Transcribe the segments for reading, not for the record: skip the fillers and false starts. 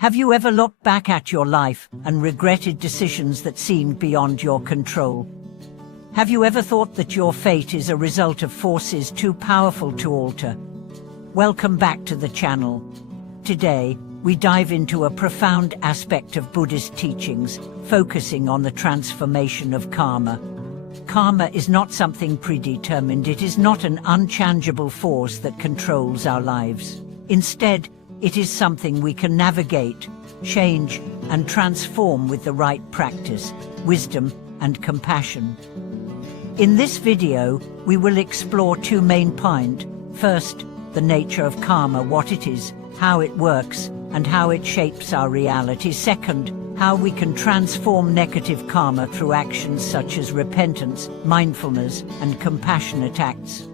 Have you ever looked back at your life and regretted decisions that seemed beyond your control? Have you ever thought that your fate is a result of forces too powerful to alter? Welcome back to the channel. Today, we dive into a profound aspect of Buddhist teachings, focusing on the transformation of karma. Karma is not something predetermined. It is not an unchangeable force that controls our lives. Instead, it is something we can navigate, change, and transform with the right practice, wisdom, and compassion. In this video, we will explore two main points. First, the nature of karma, what it is, how it works, and how it shapes our reality. Second, how we can transform negative karma through actions such as repentance, mindfulness, and compassionate acts.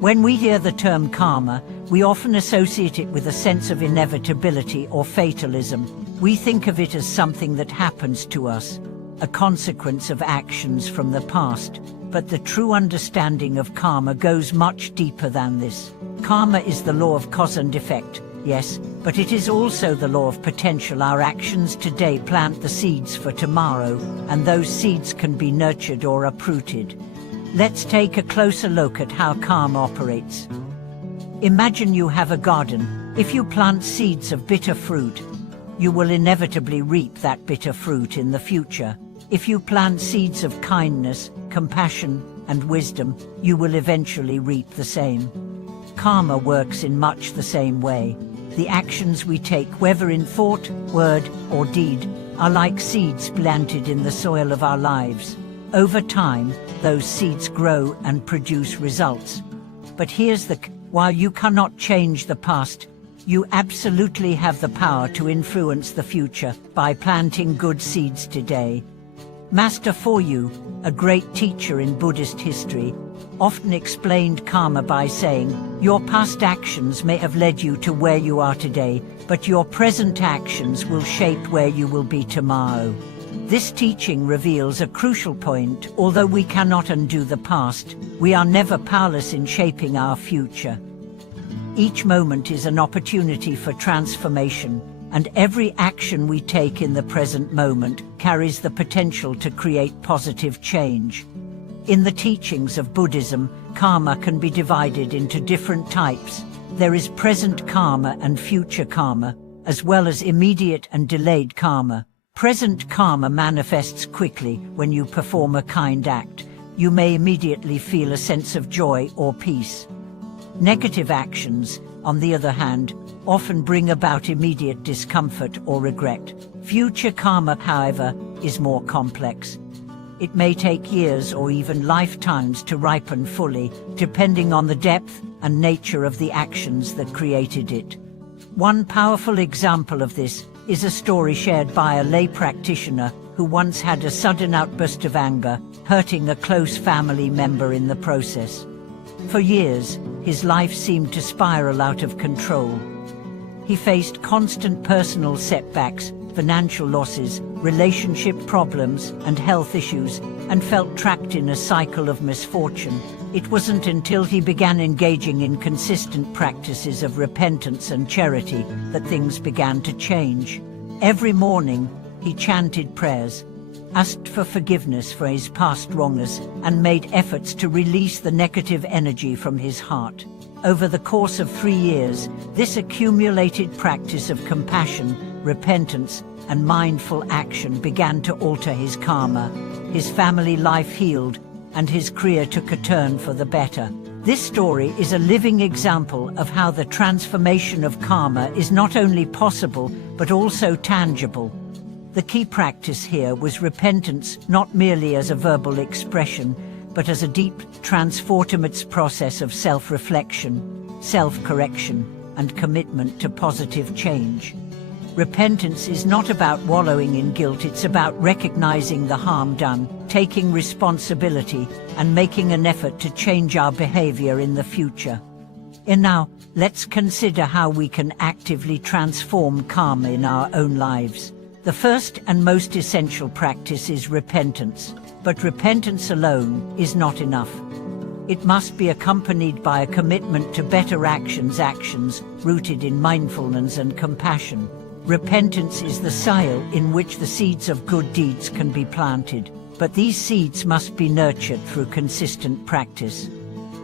When we hear the term karma, we often associate it with a sense of inevitability or fatalism. We think of it as something that happens to us, a consequence of actions from the past. But the true understanding of karma goes much deeper than this. Karma is the law of cause and effect, yes, but it is also the law of potential. Our actions today plant the seeds for tomorrow, and those seeds can be nurtured or uprooted. Let's take a closer look at how karma operates. Imagine you have a garden. If you plant seeds of bitter fruit, you will inevitably reap that bitter fruit in the future. If you plant seeds of kindness, compassion, and wisdom, you will eventually reap the same. Karma works in much the same way. The actions we take, whether in thought, word, or deed, are like seeds planted in the soil of our lives. Over time, those seeds grow and produce results. But here's the while you cannot change the past, you absolutely have the power to influence the future by planting good seeds today. Master For Yu, a great teacher in Buddhist history, often explained karma by saying, your past actions may have led you to where you are today, but your present actions will shape where you will be tomorrow. This teaching reveals a crucial point. Although we cannot undo the past, we are never powerless in shaping our future. Each moment is an opportunity for transformation, and every action we take in the present moment carries the potential to create positive change. In the teachings of Buddhism, karma can be divided into different types. There is present karma and future karma, as well as immediate and delayed karma. Present karma manifests quickly. When you perform a kind act, you may immediately feel a sense of joy or peace. Negative actions, on the other hand, often bring about immediate discomfort or regret. Future karma, however, is more complex. It may take years or even lifetimes to ripen fully, depending on the depth and nature of the actions that created it. One powerful example of this is a story shared by a lay practitioner who once had a sudden outburst of anger, hurting a close family member in the process. For years, his life seemed to spiral out of control. He faced constant personal setbacks, financial losses, relationship problems, and health issues, and felt trapped in a cycle of misfortune. It wasn't until he began engaging in consistent practices of repentance and charity that things began to change. Every morning, he chanted prayers, asked for forgiveness for his past wrongness, and made efforts to release the negative energy from his heart. Over the course of 3 years, this accumulated practice of compassion, repentance, and mindful action began to alter his karma. His family life healed, and his career took a turn for the better. This story is a living example of how the transformation of karma is not only possible, but also tangible. The key practice here was repentance, not merely as a verbal expression, but as a deep, transformative process of self-reflection, self-correction, and commitment to positive change. Repentance is not about wallowing in guilt. It's about recognizing the harm done, taking responsibility, and making an effort to change our behavior in the future. And now, let's consider how we can actively transform karma in our own lives. The first and most essential practice is repentance. But repentance alone is not enough. It must be accompanied by a commitment to better actions rooted in mindfulness and compassion. Repentance is the soil in which the seeds of good deeds can be planted, but these seeds must be nurtured through consistent practice.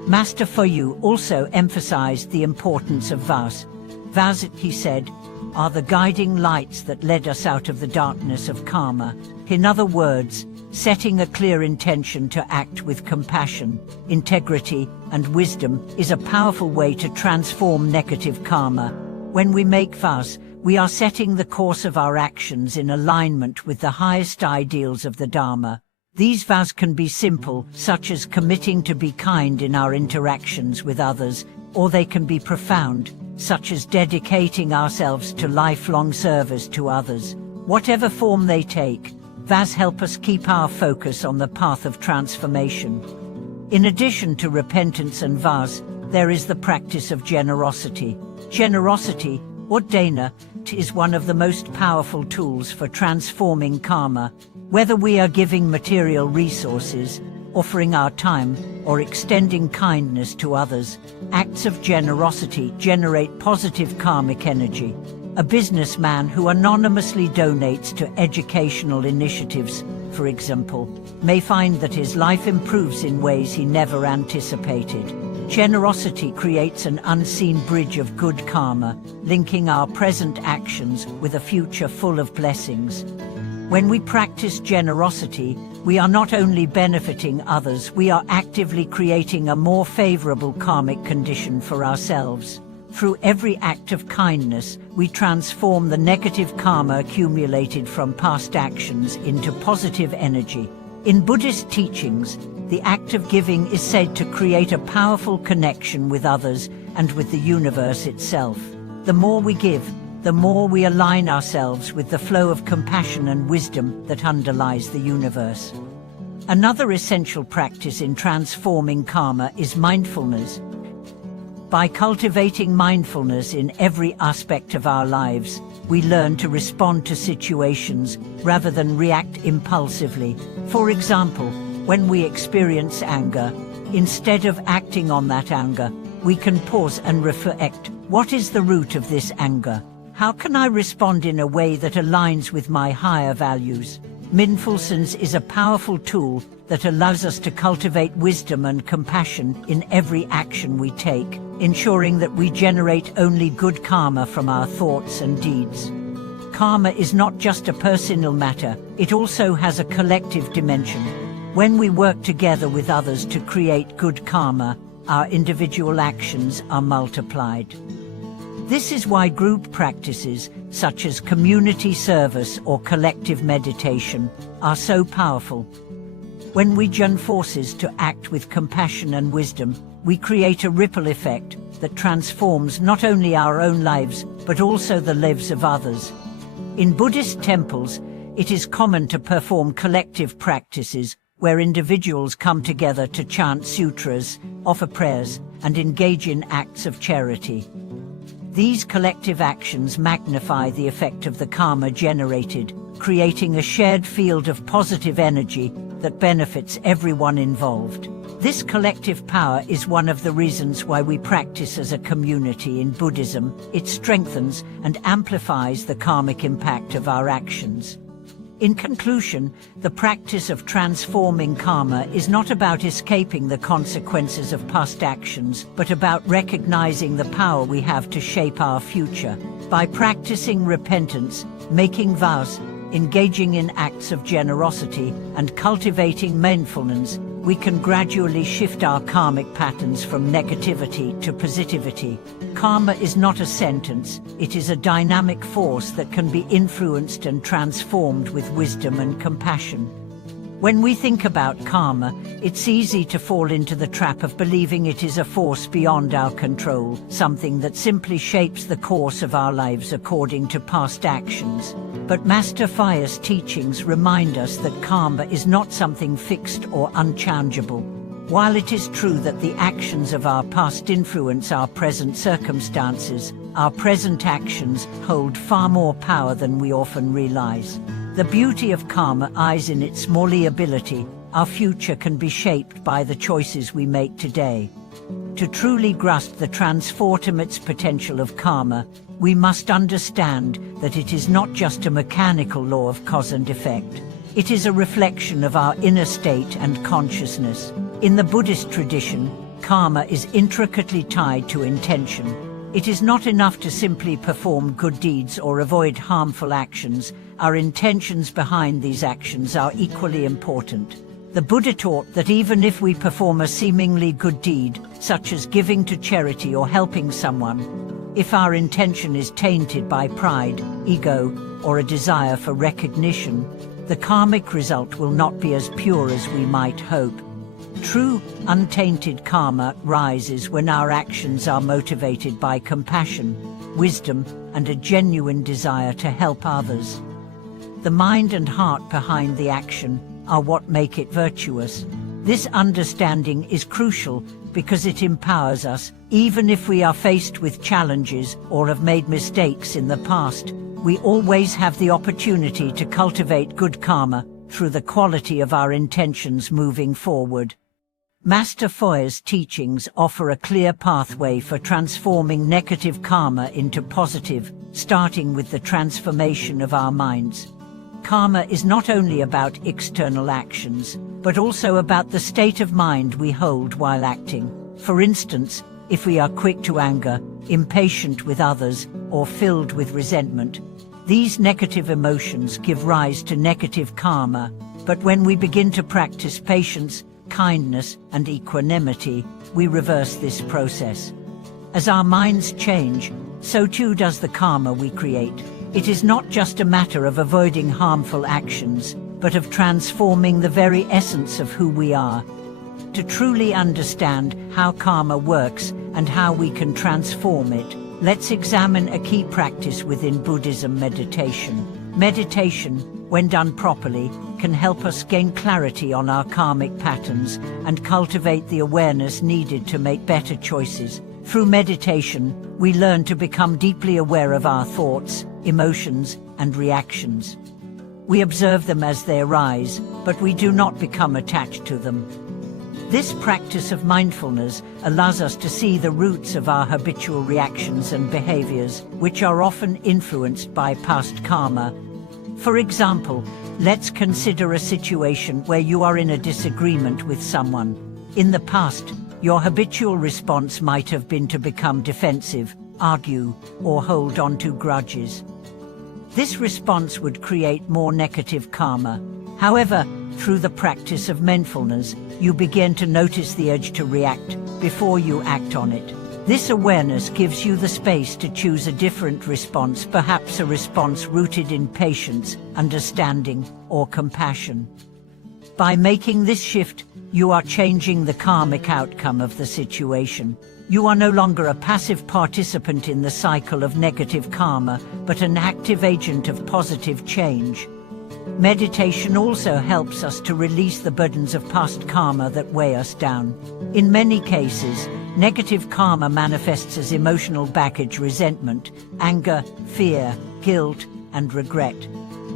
Master Fu also emphasized the importance of vows. Vows, he said, are the guiding lights that led us out of the darkness of karma. In other words, setting a clear intention to act with compassion, integrity, and wisdom is a powerful way to transform negative karma. When we make vows, we are setting the course of our actions in alignment with the highest ideals of the Dharma. These vows can be simple, such as committing to be kind in our interactions with others, or they can be profound, such as dedicating ourselves to lifelong service to others. Whatever form they take, vows help us keep our focus on the path of transformation. In addition to repentance and vows, there is the practice of generosity. Generosity, or dana, is one of the most powerful tools for transforming karma. Whether we are giving material resources, offering our time, or extending kindness to others, acts of generosity generate positive karmic energy. A businessman who anonymously donates to educational initiatives, for example, may find that his life improves in ways he never anticipated. Generosity creates an unseen bridge of good karma, linking our present actions with a future full of blessings. When we practice generosity, we are not only benefiting others, we are actively creating a more favorable karmic condition for ourselves. Through every act of kindness, we transform the negative karma accumulated from past actions into positive energy. In Buddhist teachings, the act of giving is said to create a powerful connection with others and with the universe itself. The more we give, the more we align ourselves with the flow of compassion and wisdom that underlies the universe. Another essential practice in transforming karma is mindfulness. By cultivating mindfulness in every aspect of our lives, we learn to respond to situations rather than react impulsively. For example, when we experience anger, instead of acting on that anger, we can pause and reflect. What is the root of this anger? How can I respond in a way that aligns with my higher values? Mindfulness is a powerful tool that allows us to cultivate wisdom and compassion in every action we take, ensuring that we generate only good karma from our thoughts and deeds. Karma is not just a personal matter, it also has a collective dimension. When we work together with others to create good karma, our individual actions are multiplied. This is why group practices, such as community service or collective meditation, are so powerful. When we join forces to act with compassion and wisdom, we create a ripple effect that transforms not only our own lives, but also the lives of others. In Buddhist temples, it is common to perform collective practices where individuals come together to chant sutras, offer prayers, and engage in acts of charity. These collective actions magnify the effect of the karma generated, creating a shared field of positive energy that benefits everyone involved. This collective power is one of the reasons why we practice as a community in Buddhism. It strengthens and amplifies the karmic impact of our actions. In conclusion, the practice of transforming karma is not about escaping the consequences of past actions, but about recognizing the power we have to shape our future. By practicing repentance, making vows, engaging in acts of generosity, and cultivating mindfulness, we can gradually shift our karmic patterns from negativity to positivity. Karma is not a sentence, it is a dynamic force that can be influenced and transformed with wisdom and compassion. When we think about karma, it's easy to fall into the trap of believing it is a force beyond our control, something that simply shapes the course of our lives according to past actions. But Master Fu's teachings remind us that karma is not something fixed or unchangeable. While it is true that the actions of our past influence our present circumstances, our present actions hold far more power than we often realize. The beauty of karma lies in its malleability. Our future can be shaped by the choices we make today. To truly grasp the transformative potential of karma, we must understand that it is not just a mechanical law of cause and effect. It is a reflection of our inner state and consciousness. In the Buddhist tradition, karma is intricately tied to intention. It is not enough to simply perform good deeds or avoid harmful actions. Our intentions behind these actions are equally important. The Buddha taught that even if we perform a seemingly good deed, such as giving to charity or helping someone, if our intention is tainted by pride, ego, or a desire for recognition, the karmic result will not be as pure as we might hope. True, untainted karma rises when our actions are motivated by compassion, wisdom, and a genuine desire to help others. The mind and heart behind the action are what make it virtuous. This understanding is crucial because it empowers us, even if we are faced with challenges or have made mistakes in the past. We always have the opportunity to cultivate good karma through the quality of our intentions moving forward. Master Foya's teachings offer a clear pathway for transforming negative karma into positive, starting with the transformation of our minds. Karma is not only about external actions, but also about the state of mind we hold while acting. For instance, if we are quick to anger, impatient with others, or filled with resentment, these negative emotions give rise to negative karma. But when we begin to practice patience, kindness, and equanimity, we reverse this process. As our minds change, so too does the karma we create. It is not just a matter of avoiding harmful actions, but of transforming the very essence of who we are. To truly understand how karma works and how we can transform it, let's examine a key practice within Buddhism: meditation. Meditation, when done properly, can help us gain clarity on our karmic patterns and cultivate the awareness needed to make better choices. Through meditation, we learn to become deeply aware of our thoughts, emotions, and reactions. We observe them as they arise, but we do not become attached to them. This practice of mindfulness allows us to see the roots of our habitual reactions and behaviors, which are often influenced by past karma. For example, let's consider a situation where you are in a disagreement with someone. In the past, your habitual response might have been to become defensive, argue, or hold on to grudges. This response would create more negative karma. However, through the practice of mindfulness, you begin to notice the urge to react before you act on it. This awareness gives you the space to choose a different response, perhaps a response rooted in patience, understanding, or compassion. By making this shift, you are changing the karmic outcome of the situation. You are no longer a passive participant in the cycle of negative karma, but an active agent of positive change. Meditation also helps us to release the burdens of past karma that weigh us down. In many cases, negative karma manifests as emotional baggage: resentment, anger, fear, guilt, and regret.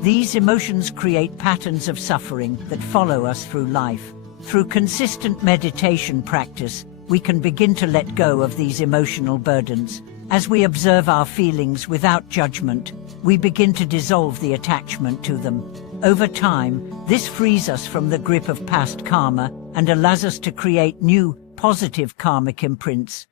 These emotions create patterns of suffering that follow us through life. Through consistent meditation practice, we can begin to let go of these emotional burdens. As we observe our feelings without judgment, we begin to dissolve the attachment to them. Over time, this frees us from the grip of past karma and allows us to create new, positive karmic imprints.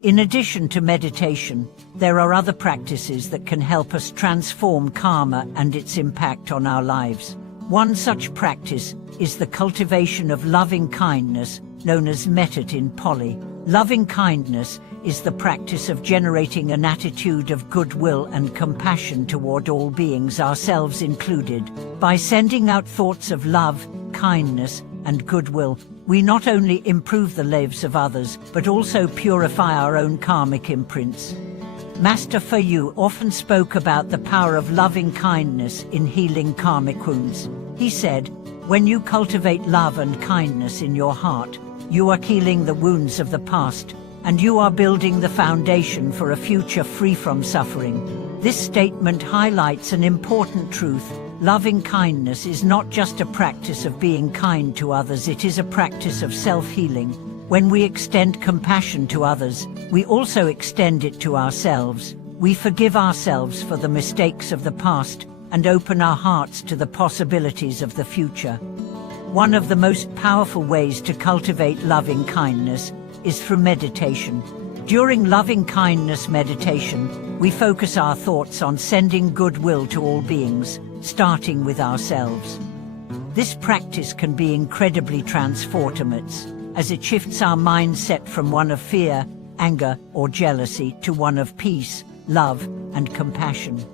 In addition to meditation, there are other practices that can help us transform karma and its impact on our lives. One such practice is the cultivation of loving kindness, known as metta in Pali. Loving kindness is the practice of generating an attitude of goodwill and compassion toward all beings, ourselves included. By sending out thoughts of love, kindness, and goodwill, we not only improve the lives of others, but also purify our own karmic imprints. Master Foya often spoke about the power of loving kindness in healing karmic wounds. He said, "When you cultivate love and kindness in your heart, you are healing the wounds of the past, and you are building the foundation for a future free from suffering." This statement highlights an important truth. Loving kindness is not just a practice of being kind to others, it is a practice of self-healing. When we extend compassion to others, we also extend it to ourselves. We forgive ourselves for the mistakes of the past and open our hearts to the possibilities of the future. One of the most powerful ways to cultivate loving kindness is through meditation. During loving kindness meditation, we focus our thoughts on sending goodwill to all beings, starting with ourselves. This practice can be incredibly transformative, as it shifts our mindset from one of fear, anger, or jealousy to one of peace, love, and compassion.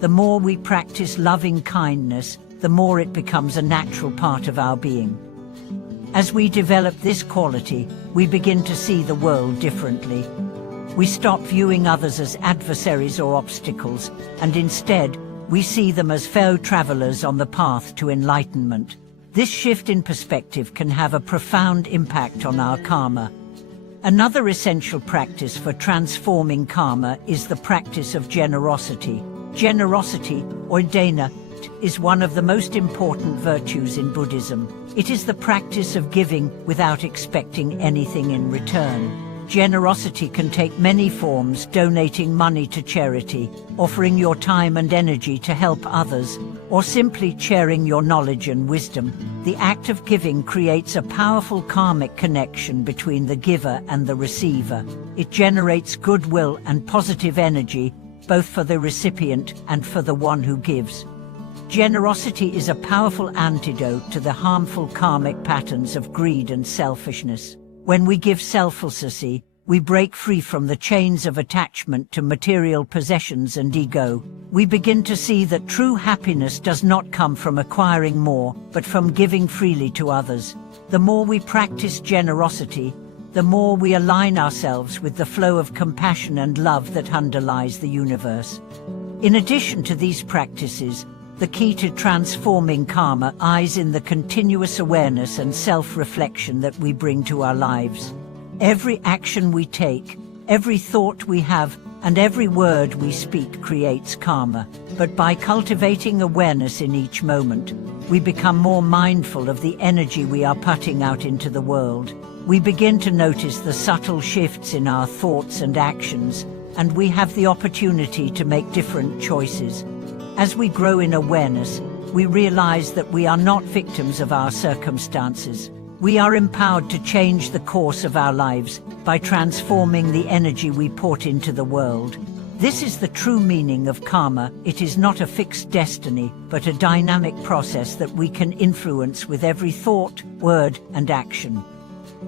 The more we practice loving kindness, the more it becomes a natural part of our being. As we develop this quality, we begin to see the world differently. We stop viewing others as adversaries or obstacles, and instead, we see them as fellow travelers on the path to enlightenment. This shift in perspective can have a profound impact on our karma. Another essential practice for transforming karma is the practice of generosity. Generosity, or dana, is one of the most important virtues in Buddhism. It is the practice of giving without expecting anything in return. Generosity can take many forms: donating money to charity, offering your time and energy to help others, or simply sharing your knowledge and wisdom. The act of giving creates a powerful karmic connection between the giver and the receiver. It generates goodwill and positive energy, both for the recipient and for the one who gives. Generosity is a powerful antidote to the harmful karmic patterns of greed and selfishness. When we give selflessly, we break free from the chains of attachment to material possessions and ego. We begin to see that true happiness does not come from acquiring more, but from giving freely to others. The more we practice generosity, the more we align ourselves with the flow of compassion and love that underlies the universe. In addition to these practices, the key to transforming karma lies in the continuous awareness and self-reflection that we bring to our lives. Every action we take, every thought we have, and every word we speak creates karma. But by cultivating awareness in each moment, we become more mindful of the energy we are putting out into the world. We begin to notice the subtle shifts in our thoughts and actions, and we have the opportunity to make different choices. As we grow in awareness, we realize that we are not victims of our circumstances. We are empowered to change the course of our lives by transforming the energy we put into the world. This is the true meaning of karma. It is not a fixed destiny, but a dynamic process that we can influence with every thought, word, and action.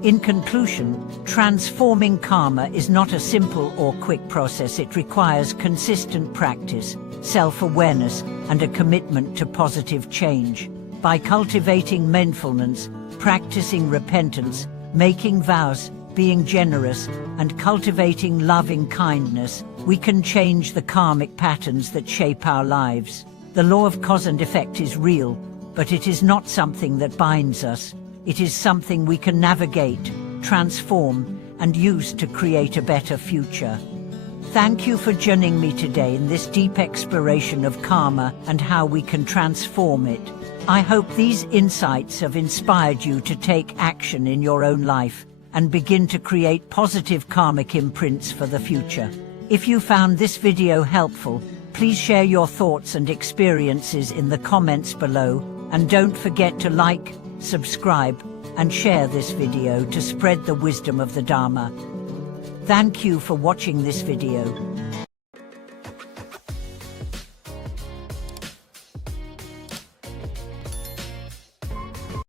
In conclusion, transforming karma is not a simple or quick process. It requires consistent practice, self-awareness, and a commitment to positive change. By cultivating mindfulness, practicing repentance, making vows, being generous, and cultivating loving kindness, we can change the karmic patterns that shape our lives. The law of cause and effect is real, but it is not something that binds us. It is something we can navigate, transform, and use to create a better future. Thank you for joining me today in this deep exploration of karma and how we can transform it. I hope these insights have inspired you to take action in your own life and begin to create positive karmic imprints for the future. If you found this video helpful, please share your thoughts and experiences in the comments below, and don't forget to like, subscribe, and share this video to spread the wisdom of the Dharma. Thank you for watching this video.